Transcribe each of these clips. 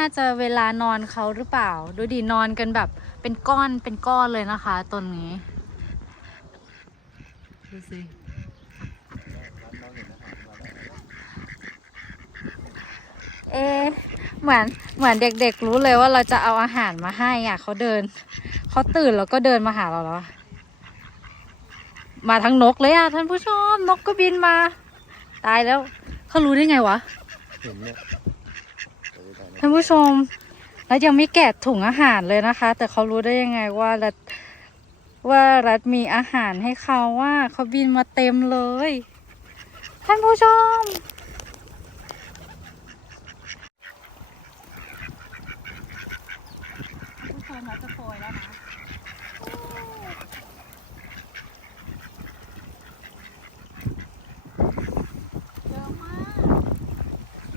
น่าจะเวลานอนเขาหรือเปล่า ดูดินอนกันแบบเป็นก้อนเป็นก้อนเลยนะคะตนนี้ ดูสิเอเหมือนเหมือนเด็กๆรู้เลยว่าเราจะเอาอาหารมาให้อะเขาเดินเขาตื่นแล้วก็เดินมาหาเราแล้วมาทั้งนกเลยอะท่านผู้ชมนกก็บินมา ตายแล้วเขารู้ได้ไงวะเห็นเนี่ย ท่านผู้ชม แล้วยังไม่แกะถุงอาหารเลยนะคะ แต่เขารู้ได้ยังไงว่ารัฐว่ารัฐมีอาหารให้เขาว่าเขาบินมาเต็มเลย ท่านผู้ชม ผู้ชมเราจะโปรยแล้วนะเยอะมาก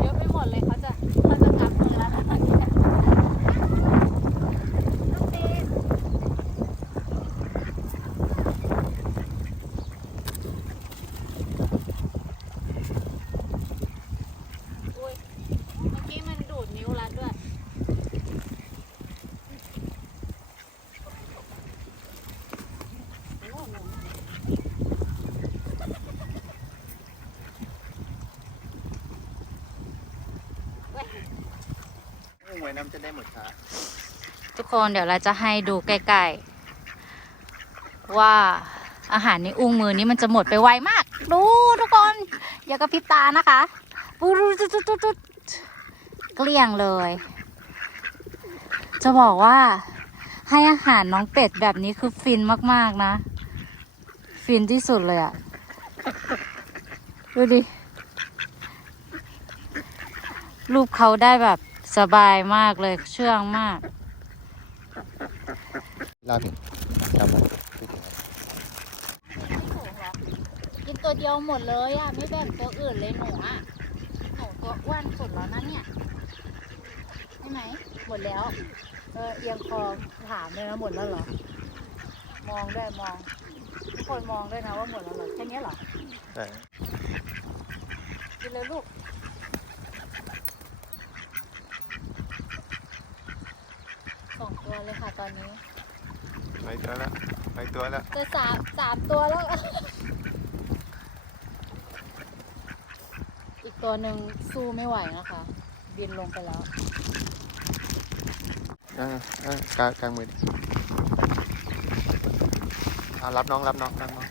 เยอะไปหมดเลยเขาจะเขาจะงับมือแล้วนะตอนนี้น้องเบนอุ้ยเมื่อกี้มันดูดนิ้วรัดด้วย กุ้ งไว้น้ำจะได้หมดช้าทุกคนเดี๋ยวเราจะให้ดูใกล้ๆ ว่าอาหารในอุ้งมือนี้มันจะหมดไปไวมาก ดูทุกคน อย่ากระพริบตานะคะปุ๊ดตุ๊ดตุ๊ดตุ๊ดตุ๊ดเกลี้ยงเลย จะบอกว่าให้อาหารน้องเป็ดแบบนี้คือฟินมากๆนะ ฟินที่สุดเลยอะดูดิรูปเขาได้แบบ สบายมากเลยเชื่องมาก ลาบเห็นจำไว้พูดถึงนะกินตัวเดียวหมดเลยอะไม่แบ่งตัวอื่นเลยหนูอะหนูตัวอ้วนสุดแล้วนะเนี่ยใช่ไหมหมดแล้ว เออเอียงคอถามเลยนะหมดแล้วเหรอ มองด้วยมองทุกคนมองด้วยนะว่าหมดแล้วเหรอแค่นี้เหรอใช่กินเลยลูก สองตัวเลยค่ะตอนนี้ไปตัวละไปตัวละจะสามสามตัวแล้ว อีกตัวหนึ่งสู้ไม่ไหวนะคะ บินลงไปแล้วอ่าอ่ากางกางมือดิเอารับน้องรับน้องรับน้อง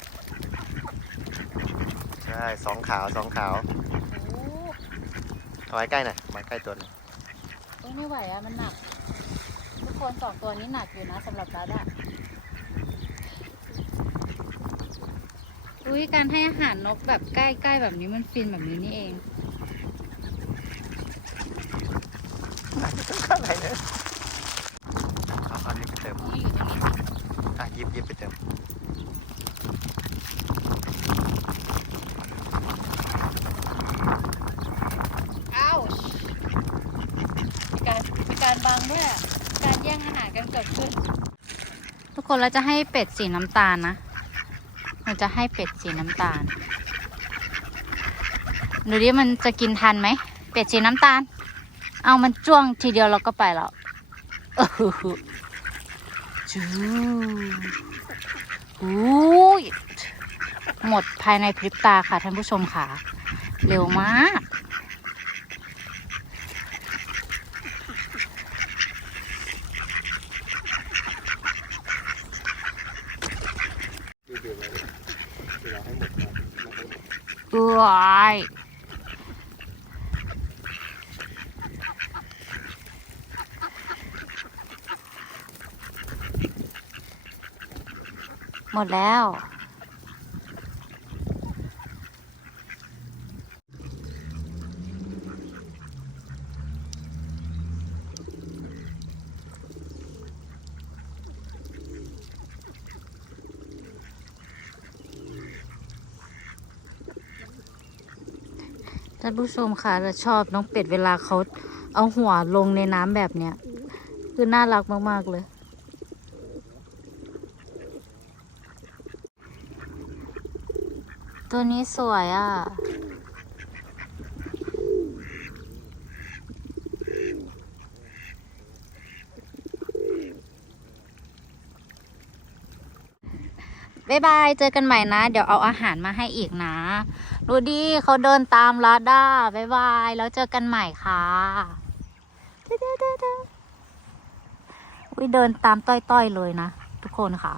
ใช่สองขาวสองขาวโอ้เอาไว้ใกล้หน่อยมาใกล้ตัวหน่อยโอ้ยไม่ไหวอะมันหนักทุก คนสองตัวนี้หนักอยู่นะสำหรับรัดอะอุ้ยการให้อาหารนกแบบใกล้ๆแบบนี้มันฟินแบบนี้นี่เองอะไรเนี่ยเอาอันนี้ไปเติมนี่อยู่ตรงนี้อะหยิบหยิบไปเติม อ้าวมีการมีการบังด้วยอะการกันเกิดขึ้น ทุกคนเราจะให้เป็ดสีน้ำตาลนะเราจะให้เป็ดสีน้ำตาลดูดิมันจะกินทันไหมเป็ดสีน้ำตาล เอามันจ้วงทีเดียวเราก็ไปแล้วเออจูอู้หมดภายในพริบตาค่ะท่านผู้ชมค่ะ เร็วมาก ดื่มๆเลยเดี๋ยวเราให้หมดก่อนแล้วค่อยหมด เอ้ยหมดแล้ว ท่านผู้ชมค่ะเราชอบน้องเป็ดเวลาเขาเอาหัวลงในน้ำแบบเนี้ย คือน่ารักมาก ๆ เลย ตัวนี้สวยอะ บ๊ายบาย เจอกันใหม่นะ เดี๋ยวเอาอาหารมาให้อีกนะ ดูดิเขาเดินตามลาด้าบายบาย แล้วเจอกันใหม่ค่ะเด้อๆๆๆอุ้ยเดินตามต้อยๆเลยนะ ทุกคนค่ะ